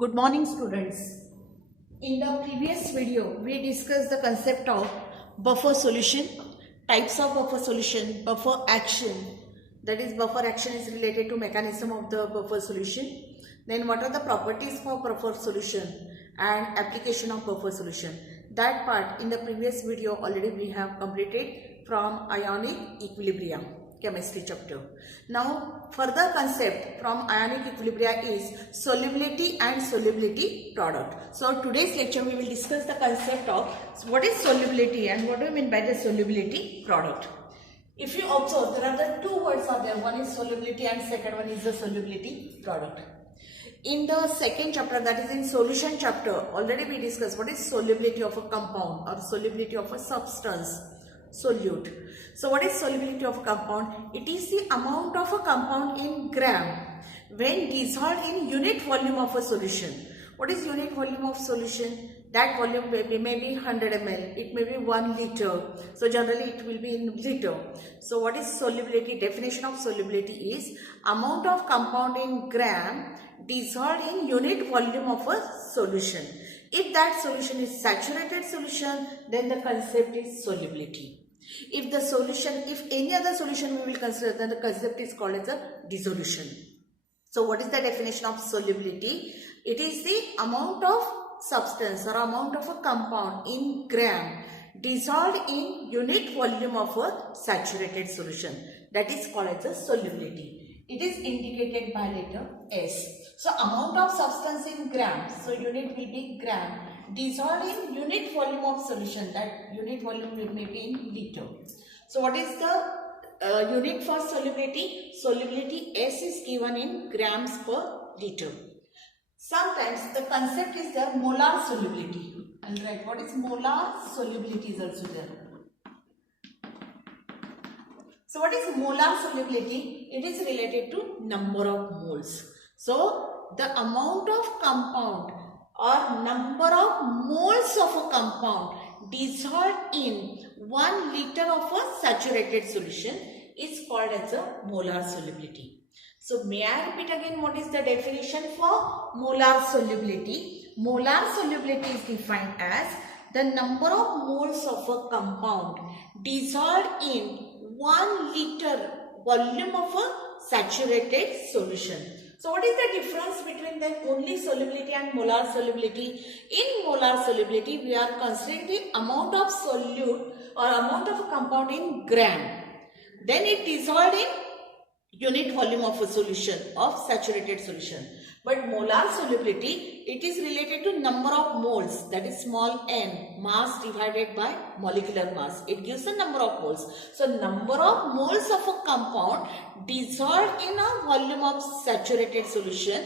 Good morning, students. In the previous video, we discussed the concept of buffer solution, types of buffer solution, buffer action. That is, buffer action is related to mechanism of the buffer solution. Then what are the properties for buffer solution and application of buffer solution. That part in the previous video already we have completed from ionic equilibrium. Chemistry chapter. Now further concept from ionic equilibria is solubility and solubility product. So today's lecture we will discuss the concept of what is solubility and what do you mean by the solubility product. If you observe, there are the two words are there. One is solubility and second one is the solubility product. In the second chapter, that is in solution chapter, already we discussed what is solubility of a compound or solubility of a substance. Solute. So what is solubility of a compound? It is the amount of a compound in gram when dissolved in unit volume of a solution. What is unit volume of solution? That volume may be 100 ml, it may be 1 liter. So generally it will be in liter. So what is solubility? Definition of solubility is amount of compound in gram dissolved in unit volume of a solution. If that solution is saturated solution, then the concept is solubility. If the solution, if any other solution we will consider, then the concept is called as a dissolution. So what is the definition of solubility? It is the amount of substance or amount of a compound in gram dissolved in unit volume of a saturated solution. That is called as a solubility. It is indicated by letter S. So amount of substance in grams, so unit will be gram, dissolved in unit volume of solution, that unit volume will be in liter. So what is the unit for solubility? Solubility S is given in grams per liter. Sometimes the concept is the molar solubility. I'll write what is molar solubility is also there. So what is molar solubility? It is related to number of moles. So the amount of compound or number of moles of a compound dissolved in 1 liter of a saturated solution is called as a molar solubility. So may I repeat again what is the definition for molar solubility? Molar solubility is defined as the number of moles of a compound dissolved in 1 liter volume of a saturated solution. So what is the difference between them? Only solubility and molar solubility. In molar solubility, we are considering the amount of solute or amount of a compound in gram. Then it dissolved in unit volume of a solution, of saturated solution. But molar solubility, it is related to number of moles, that is small n, mass divided by molecular mass. It gives the number of moles. So number of moles of a compound dissolved in a volume of saturated solution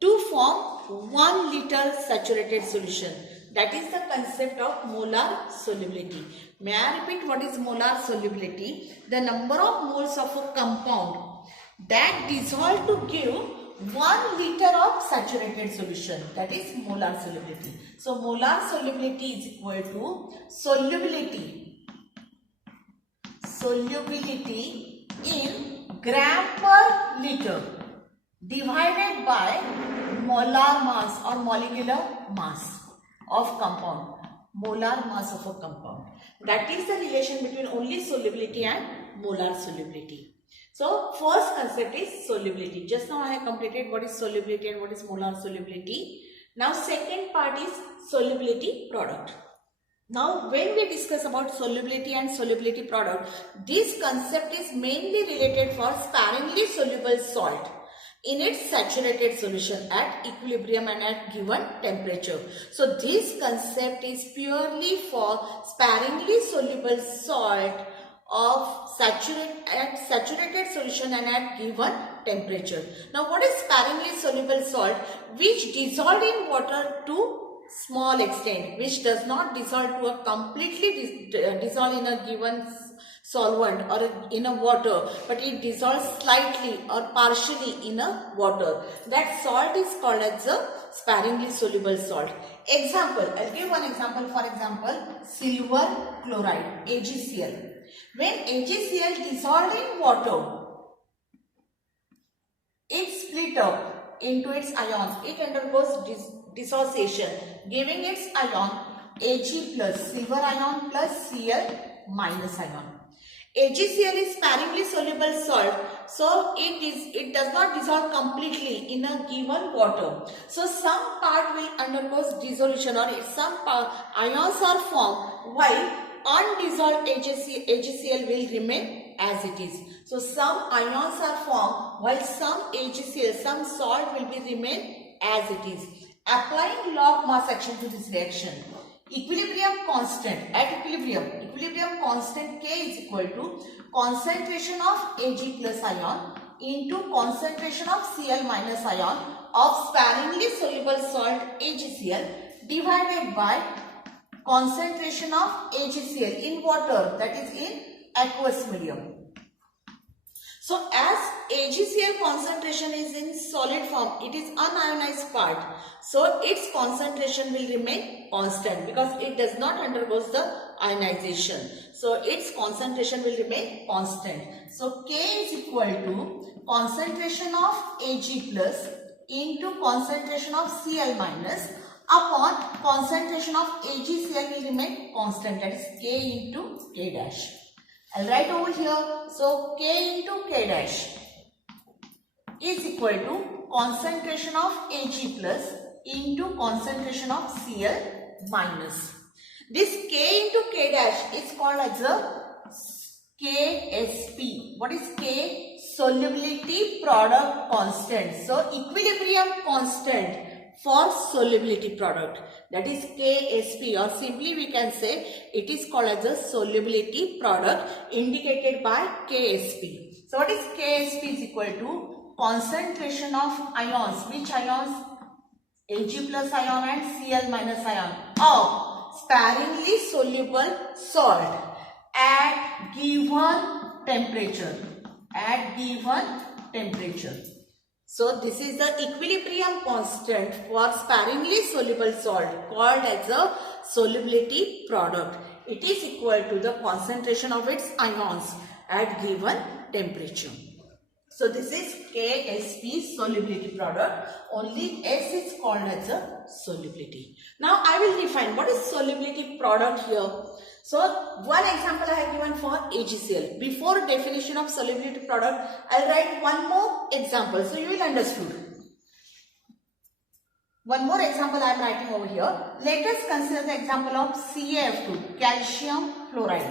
to form 1 liter saturated solution. That is the concept of molar solubility. May I repeat what is molar solubility? The number of moles of a compound that dissolved to give 1 liter of saturated solution, that is molar solubility. So molar solubility is equal to solubility in gram per liter divided by molar mass or molecular mass of compound. Molar mass of a compound. That is the relation between only solubility and molar solubility. So first concept is solubility. Just now I have completed what is solubility and what is molar solubility. Now second part is solubility product. Now when we discuss about solubility and solubility product, this concept is mainly related for sparingly soluble salt in its saturated solution at equilibrium and at given temperature. So this concept is purely for sparingly soluble salt of saturated solution and at given temperature. Now what is sparingly soluble salt? Which dissolved in water to small extent, which does not dissolve to a completely dissolve in a given solvent or in a water, but it dissolves slightly or partially in a water. That salt is called as a sparingly soluble salt. Example, I'll give one example. For example, silver chloride, AgCl. When AgCl dissolved in water, it split up into its ion, it undergoes dissociation, giving its ion Ag plus, silver ion plus Cl minus ion. AgCl is sparingly soluble salt, so it does not dissolve completely in a given water. So some part will undergo dissolution, or some ions are formed, while undissolved AgCl will remain as it is. So some ions are formed while some AgCl, some salt will be remain as it is. Applying log mass action to this reaction. Equilibrium constant, at equilibrium constant K is equal to concentration of Ag plus ion into concentration of Cl minus ion of sparingly soluble salt AgCl divided by concentration of AgCl in water, that is in aqueous medium. So as AgCl concentration is in solid form, it is unionized part. So its concentration will remain constant because it does not undergo the ionization. So its concentration will remain constant. So K is equal to concentration of Ag plus into concentration of Cl minus upon concentration of AgCl will remain constant, that is K into K dash. I'll write over here. So K into K dash is equal to concentration of Ag plus into concentration of Cl minus. This K into K dash is called as a KSP. What is K? Solubility product constant. So equilibrium constant for solubility product, that is KSP, or simply we can say it is called as a solubility product indicated by KSP. So what is KSP is equal to concentration of ions. Which ions? Ag plus ion and Cl minus ion of sparingly soluble salt at given temperature. So this is the equilibrium constant for sparingly soluble salt called as a solubility product. It is equal to the concentration of its ions at given temperature. So this is KSP solubility product. Only S is called as a solubility. Now I will define what is solubility product here. So one example I have given for AgCl. Before definition of solubility product, I'll write one more example so you will understood. One more example I am writing over here. Let us consider the example of CaF2, calcium fluoride.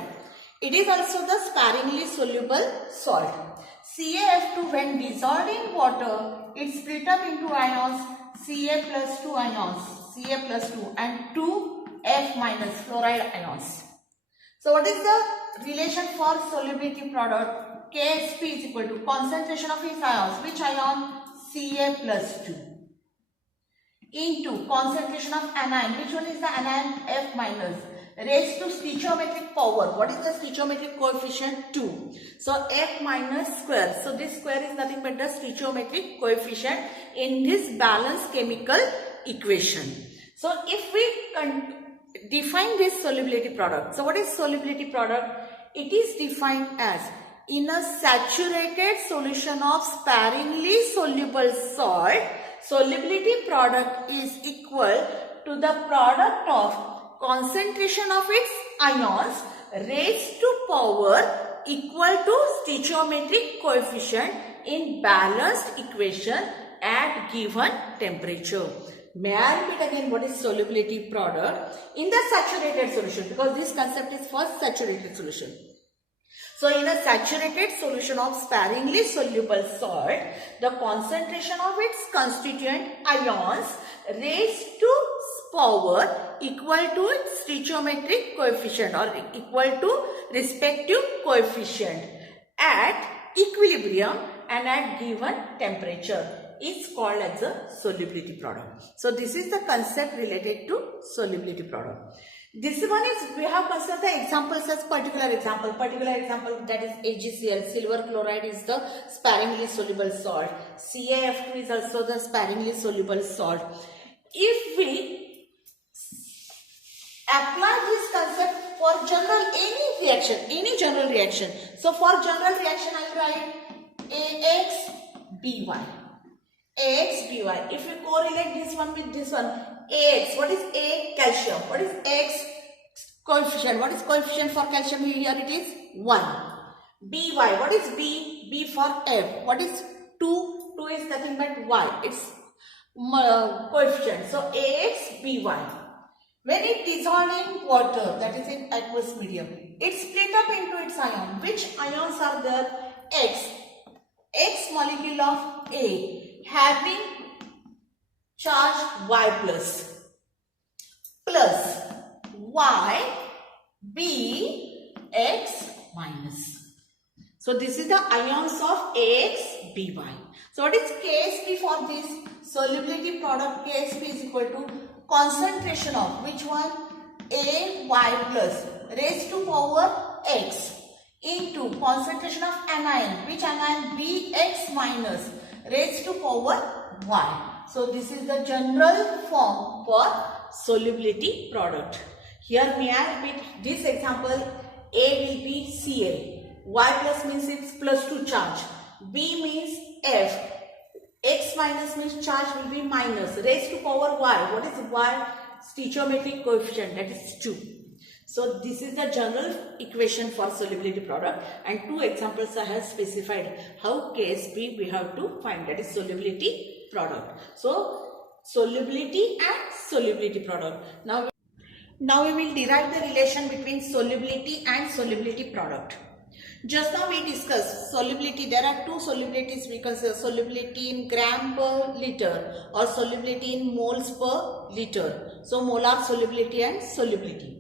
It is also the sparingly soluble salt. CaF2, when dissolved in water, it split up into ions Ca plus 2 ions, Ca plus 2 and 2 F minus fluoride ions. So what is the relation for solubility product? KSP is equal to concentration of its ions. Which ion? Ca plus 2 into concentration of anion. Which one is the anion? F minus. Raised to stoichiometric power. What is the stoichiometric coefficient? 2. So F minus square. So this square is nothing but the stoichiometric coefficient in this balanced chemical equation. So if we define this solubility product. So what is solubility product? It is defined as in a saturated solution of sparingly soluble salt, solubility product is equal to the product of concentration of its ions raised to power equal to stoichiometric coefficient in balanced equation at given temperature. May I repeat again what is solubility product? In the saturated solution, because this concept is for saturated solution. So in a saturated solution of sparingly soluble salt, the concentration of its constituent ions raised to power equal to its stoichiometric coefficient or equal to respective coefficient at equilibrium and at given temperature is called as a solubility product. So this is the concept related to solubility product. This one is, we have considered the examples as particular example that is AgCl, silver chloride is the sparingly soluble salt. CaF2 is also the sparingly soluble salt. If we apply this concept for any general reaction. So for general reaction I will write AX, BY. Ax by. If we correlate this one with this one, Ax, what is A? Calcium. What is X? Coefficient. What is coefficient for calcium? Here it is 1. By. What is B? B for F. What is 2? 2 is nothing but Y. It's coefficient. So Ax by. When it dissolves in water, that is in aqueous medium, it split up into its ion. Which ions are there? X. X molecule of A having charge Y plus Y B X minus. So this is the ions of Ax By. So what is Ksp for this? Solubility product Ksp is equal to concentration of which one? Ay plus raised to power x into concentration of anion. Which anion? Bx minus raised to power y. So this is the general form for solubility product. Here may I repeat this example. A will be Cl. Y plus means it's plus 2 charge. B means F. X minus means charge will be minus raised to power y. What is y? Stoichiometric coefficient, that is 2. So this is the general equation for solubility product, and 2 examples I have specified how Ksp we have to find, that is solubility product. So solubility and solubility product. Now we will derive the relation between solubility and solubility product. Just now we discussed solubility. There are 2 solubilities we consider: solubility in gram per liter or solubility in moles per liter. So molar solubility and solubility.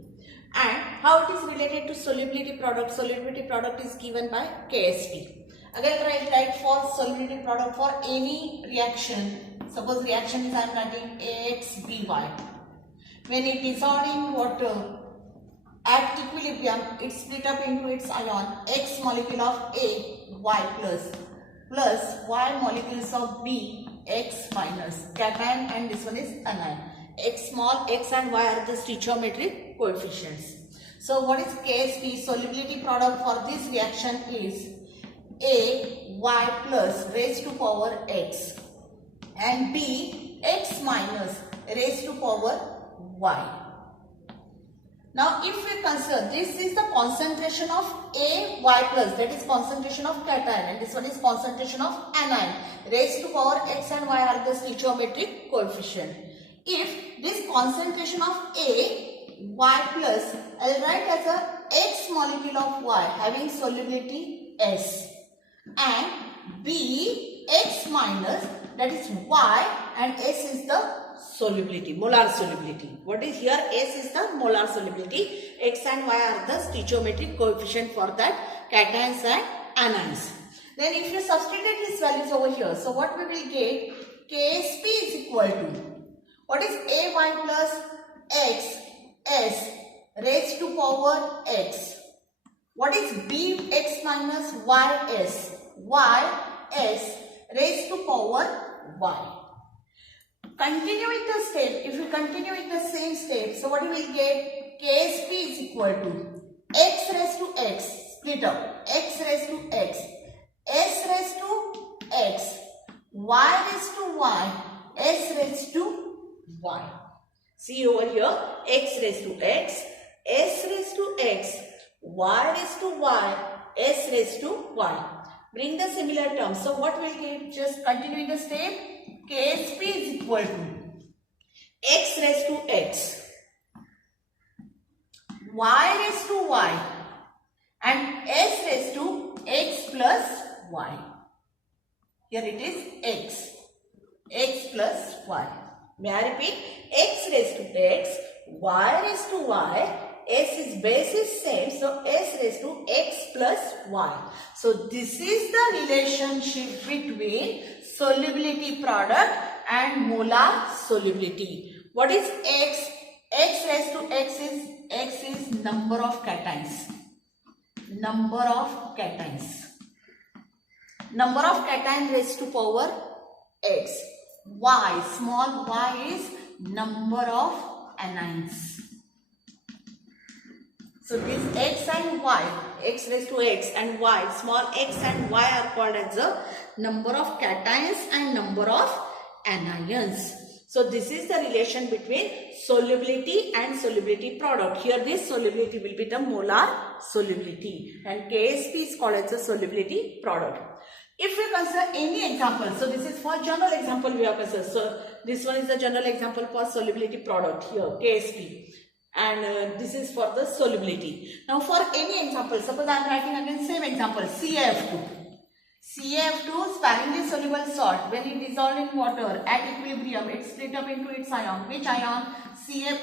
And how it is related to solubility product? Solubility product is given by Ksp. Again write for solubility product for any reaction. Suppose reaction is I am writing Ax By. When it dissolves in water, at equilibrium, it split up into its ion. X molecule of A, Y plus Y molecules of B, X minus. Cation and this one is anion. X small, X and Y are the stoichiometric coefficients. So what is Ksp? Solubility product for this reaction is A, Y plus raised to power X and B, X minus raised to power Y. Now if we consider this is the concentration of A, Y plus, that is concentration of cation, and this one is concentration of anion. Raised to power X and Y are the stoichiometric coefficient. If this concentration of A, Y plus, I will write as a X molecule of Y having solubility S, and B, X minus, that is Y, and S is the solubility, molar solubility. What is here? S is the molar solubility. X and Y are the stoichiometric coefficient for that cations and anions. Then if you substitute these values over here, so what we will get? Ksp is equal to, what is Ay plus X S raised to power X? What is Bx minus Ys? Ys raised to power Y. Continue with the step. If you continue with the same step, so what you will get? Ksp is equal to X raised to X, split up, X raised to X, S raised to X, Y raised to Y, S raised to Y. See over here, X raised to X, S raised to X, Y raised to Y, S raised to Y. Bring the similar terms. So what will get? Just continue the step. Ksp is equal to X raised to X, Y raised to Y, and S raised to X plus Y. Here it is X plus Y. May I repeat? X raised to X, Y raised to Y, S is base is same, so S raised to X plus Y. So this is the relationship between solubility product and molar solubility. What is X? X raised to X is number of cations. Number of cations. Number of cations raised to power X. Y, small y is number of anions. So this x and y, x raised to x and y, small x and y are called as the number of cations and number of anions. So this is the relation between solubility and solubility product. Here this solubility will be the molar solubility and KSP is called as the solubility product. If we consider any example, so this is for general example we have considered. So this one is the general example for solubility product here, KSP. And this is for the solubility. Now for any example, suppose I am writing again same example, CaF2. CaF2 sparingly soluble salt, when it dissolved in water at equilibrium, it split up into its ion. Which ion? Ca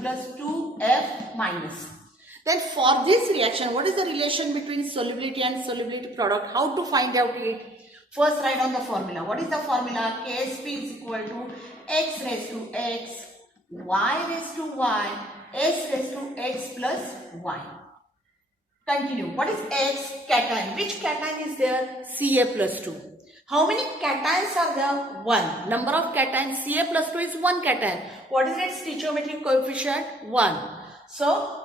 plus 2F minus. Then for this reaction, what is the relation between solubility and solubility product? How to find out it? First write on the formula. What is the formula? Ksp is equal to x raised to x, y raised to y, s raised to x plus y. Continue. What is X? Cation. Which cation is there? Ca plus 2. How many cations are there? 1. Number of cations. Ca plus 2 is 1 cation. What is its stoichiometric coefficient? 1. So,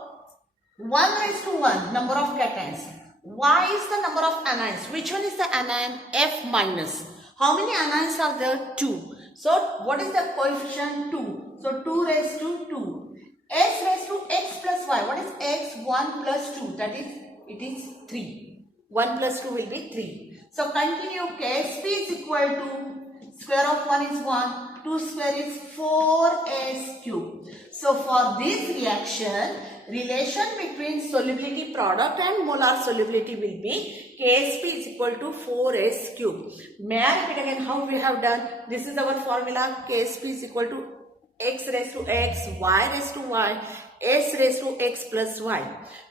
1 raised to 1 number of cations. Y is the number of anions. Which one is the anion? F minus. How many anions are there? 2. So, what is the coefficient? 2. So, 2 raised to 2. S raised to x plus y. What is x? 1 plus 2. That is, it is 3. 1 plus 2 will be 3. So continue. Ksp is equal to square of 1 is 1. 2 square is 4s cube. So for this reaction, relation between solubility product and molar solubility will be Ksp is equal to 4s cube. May I repeat again how we have done? This is our formula. Ksp is equal to x raised to x, y raised to y, s raised to x plus y,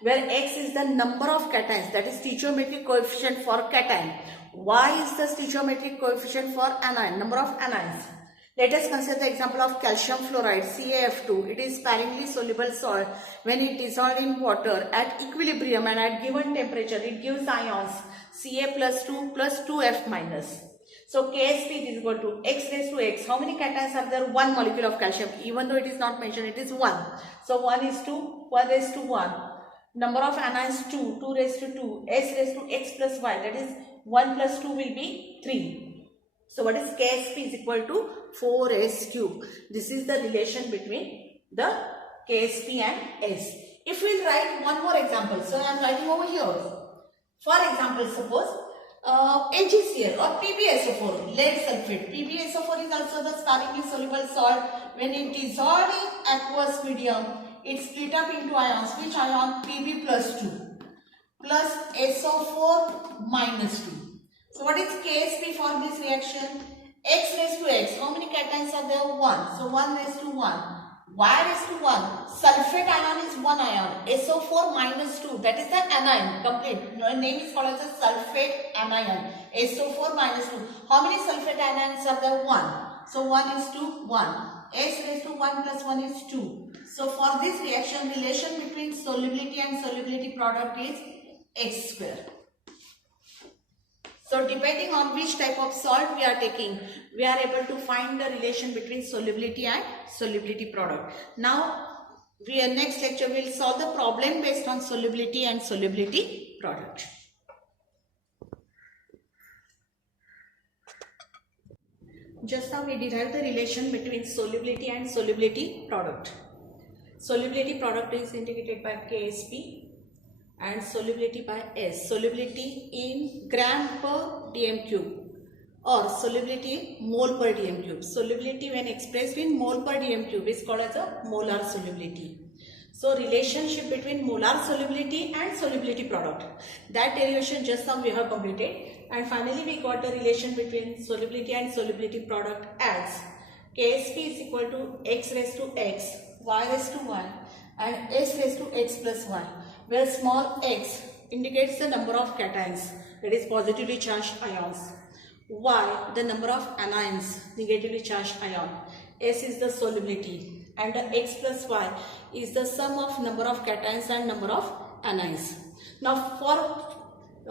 where x is the number of cations, that is stoichiometric coefficient for cation, y is the stoichiometric coefficient for anion, number of anions. Let us consider the example of calcium fluoride, CaF2. It is sparingly soluble salt. When it dissolved in water at equilibrium and at given temperature, it gives ions Ca plus 2 plus 2F minus. So Ksp is equal to x raised to x. How many cations are there? 1 molecule of calcium. Even though it is not mentioned, it is 1. So 1 is 2, 1 raised to 1. Number of anions 2, 2 raised to 2. S raised to x plus y. That is 1 plus 2 will be 3. So what is Ksp is equal to 4s cube. This is the relation between the Ksp and S. If we write one more example. So I am writing over here. For example, suppose AgCl or PbSO4, lead sulfate. PbSO4 is also the sparingly soluble salt. When it dissolved in aqueous medium, it split up into ions. Which ion? Pb plus 2 plus SO4 minus 2. So what is Ksp for this reaction? X raised to x. How many cations are there? 1. So 1 raised to 1. Y raised to 1. Sulfate ion is 1 ion. SO4 minus 2. That is the anion. Complete. Name is called as a sulfate anion. SO4 minus 2. How many sulfate anions are there? 1. So 1 is to 1. S raised to 1 plus 1 is 2. So for this reaction, relation between solubility and solubility product is x square. So depending on which type of salt we are taking, we are able to find the relation between solubility and solubility product. Now, next lecture we will solve the problem based on solubility and solubility product. Just now we derived the relation between solubility and solubility product. Solubility product is indicated by Ksp and solubility by S. Solubility in gram per dm cube or solubility in mole per dm cube. Solubility when expressed in mole per dm cube is called as a molar solubility. So relationship between molar solubility and solubility product. That derivation just now we have completed. And finally we got the relation between solubility and solubility product as Ksp is equal to x raised to x, y raised to y and s raised to x plus y, where small x indicates the number of cations, that is positively charged ions, y the number of anions, negatively charged ion, s is the solubility and the x plus y is the sum of number of cations and number of anions. Now for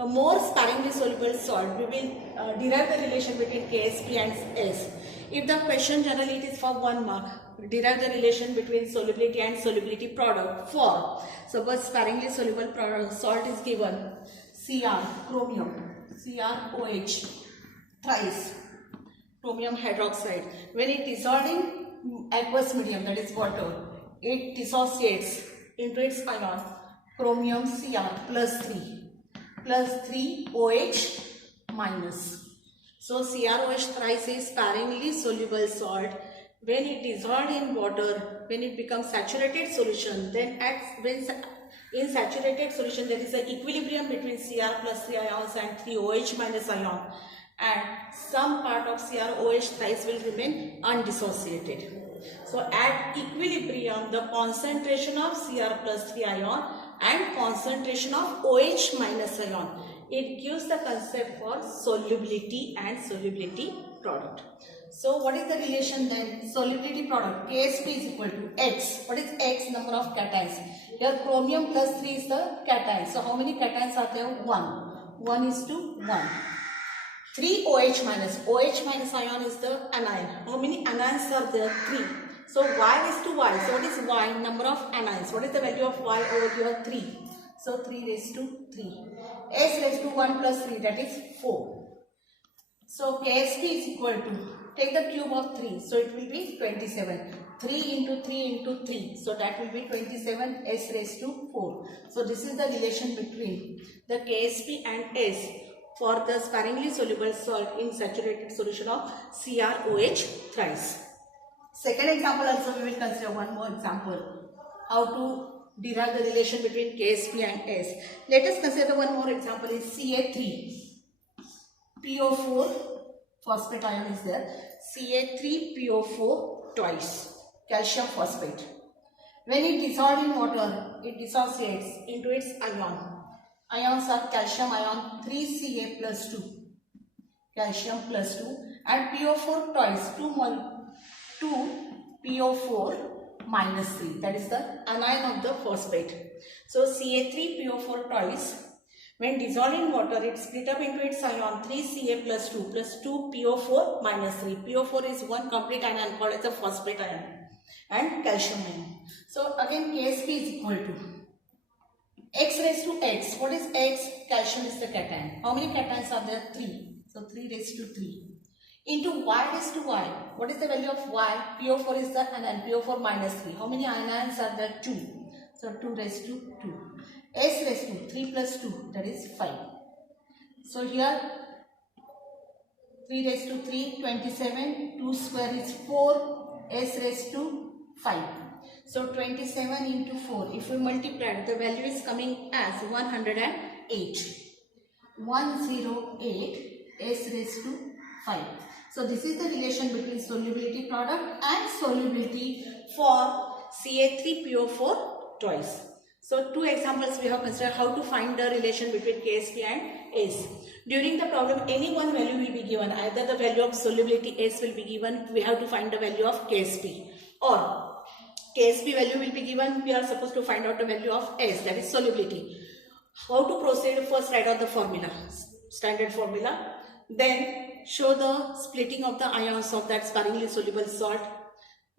more sparingly soluble salt, we will derive the relation between KSP and S. If the question generally it is for 1 mark, derive the relation between solubility and solubility product. For suppose sparingly soluble product salt is given Cr, chromium, CrOH, thrice, chromium hydroxide. When it dissolved in aqueous medium, that is water, it dissociates into its ion chromium Cr plus 3 OH minus. So CrOH thrice is sparingly soluble salt. When it dissolved in water, when it becomes saturated solution, then in saturated solution there is an equilibrium between Cr plus 3 ions and 3 OH minus ion, and some part of CrOH thrice will remain undissociated. So at equilibrium, the concentration of Cr plus 3 ion and concentration of OH minus ion, it gives the concept for solubility and solubility product. So what is the relation then? Solubility product, KSP is equal to X. What is X? Number of cations. Here chromium plus 3 is the cation. So how many cations are there? 1. 1 is to 1. 3 OH minus. OH minus ion is the anion. How many anions are there? 3. So Y is to Y. So what is Y? Number of anions. What is the value of Y over here? 3. So 3 raised to 3. S raised to 1 plus 3, that is 4. So KSP is equal to, take the cube of 3. So it will be 27. 3 into 3 into 3. So that will be 27 S raised to 4. So this is the relation between the KSP and S for the sparingly soluble salt in saturated solution of CrOH thrice. Second example also we will consider one more example. How to derive the relation between KSP and S. Let us consider one more example is Ca3. PO4 phosphate ion is there. Ca3PO4 twice. Calcium phosphate. When it dissolves in water, it dissociates into its ion. Ions are calcium ion 3Ca plus 2. Calcium plus 2 and PO4 twice. 2 PO4 minus 3, that is the anion of the phosphate. So Ca3PO4 twice, when dissolved in water, it split up into its ion 3Ca plus 2 PO4 minus 3. PO4 is one complete ion called as a phosphate ion and calcium ion. So again KSP is equal to X raised to X. What is X? Calcium is the cation. How many cations are there? 3. So 3 raised to 3. Into Y raised to Y. What is the value of Y? PO4 is the anion. PO4 minus 3. How many ions are there? 2. So 2 raised to 2. S raised to 3 plus 2, that is 5. So here 3 raised to 3, 27. 2 square is 4. S raised to 5. So 27 into 4. If we multiply, the value is coming as 108. 108 S raised to 5. So this is the relation between solubility product and solubility for Ca3PO4 twice. So two examples we have considered how to find the relation between KSP and S. During the problem, any one value will be given. Either the value of solubility S will be given, we have to find the value of KSP, or KSP value will be given, we are supposed to find out the value of S, that is solubility. How to proceed? First write out the formula, standard formula. Then show the splitting of the ions of that sparingly soluble salt.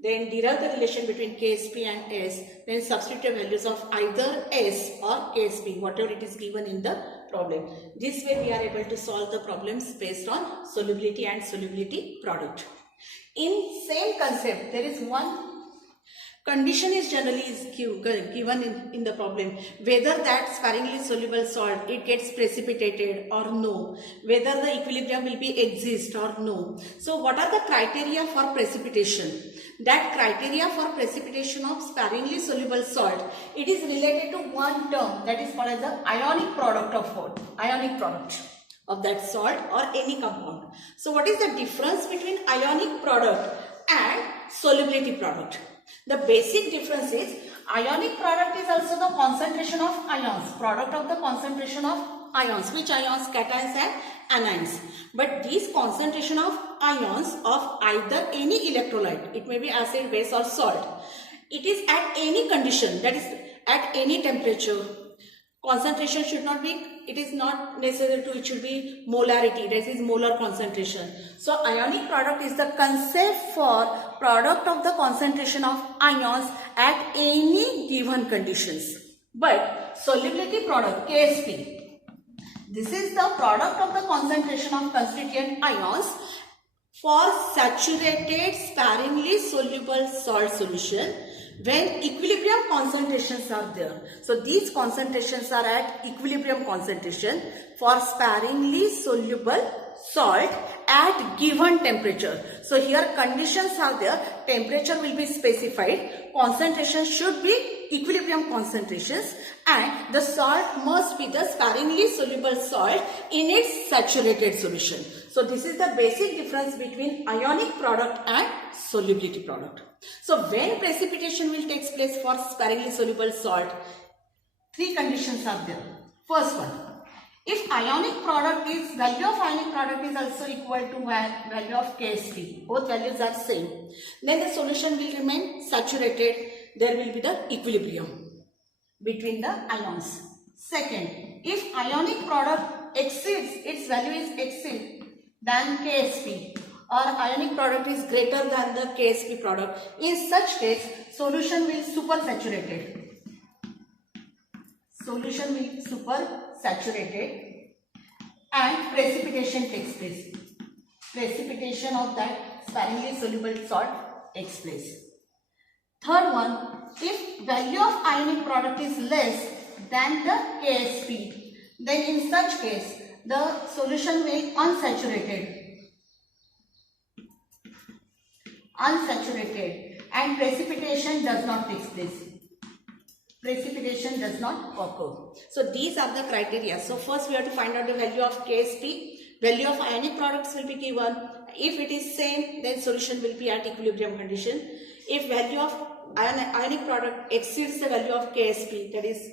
Then derive the relation between KSP and S. Then substitute values of either S or KSP, whatever it is given in the problem. This way we are able to solve the problems based on solubility and solubility product. In same concept, there is one condition is generally given in the problem, whether that sparingly soluble salt it gets precipitated or no, whether the equilibrium will be exist or no. So what are the criteria for precipitation? That criteria for precipitation of sparingly soluble salt, it is related to one term, that is called as the ionic product of what? Ionic product of that salt or any compound. So what is the difference between ionic product and solubility product? The basic difference is ionic product is also the concentration of ions, product of the concentration of ions. Which ions? Cations and anions. But this concentration of ions of either any electrolyte, it may be acid, base or salt, it is at any condition, that is at any temperature, concentration should not be, it is not necessary to, it should be molarity, that is molar concentration. So ionic product is the concept for product of the concentration of ions at any given conditions. But solubility product, KSP, this is the product of the concentration of constituent ions for saturated sparingly soluble salt solution when equilibrium concentrations are there. So these concentrations are at equilibrium concentration for sparingly soluble salt at given temperature. So here conditions are there, temperature will be specified, concentration should be equilibrium concentrations, and the salt must be the sparingly soluble salt in its saturated solution. So this is the basic difference between ionic product and solubility product. So when precipitation will take place for sparingly soluble salt, three conditions are there. First one, if ionic product is, value of ionic product is also equal to value of KSP, both values are same, then the solution will remain saturated, there will be the equilibrium between the ions. Second, if ionic product exceeds, its value is exceed than KSP, or ionic product is greater than the KSP product, in such case solution will supersaturated. Solution will supersaturated and precipitation takes place. Precipitation of that sparingly soluble salt takes place. Third one, if value of ionic product is less than the KSP, then in such case the solution will unsaturated and precipitation does not take place. Precipitation does not occur. So these are the criteria. So first we have to find out the value of KSP. Value of ionic products will be given. If it is same, then solution will be at equilibrium condition. If value of ionic product exceeds the value of KSP, that is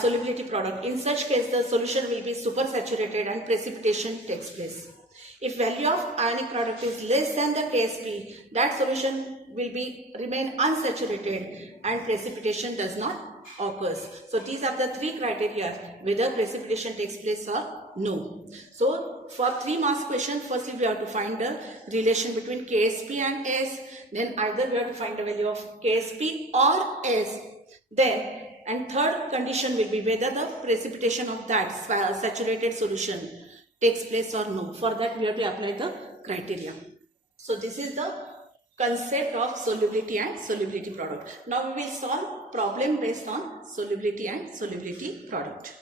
solubility product, in such case the solution will be supersaturated and precipitation takes place. If value of ionic product is less than the KSP, that solution will remain unsaturated and precipitation does not occur. So these are the three criteria whether precipitation takes place or no. So for 3 marks question, firstly we have to find the relation between KSP and S, then either we have to find the value of KSP or S, then and third condition will be whether the precipitation of that saturated solution takes place or no. For that we have to apply the criteria. So this is the concept of solubility and solubility product. Now we will solve problem based on solubility and solubility product.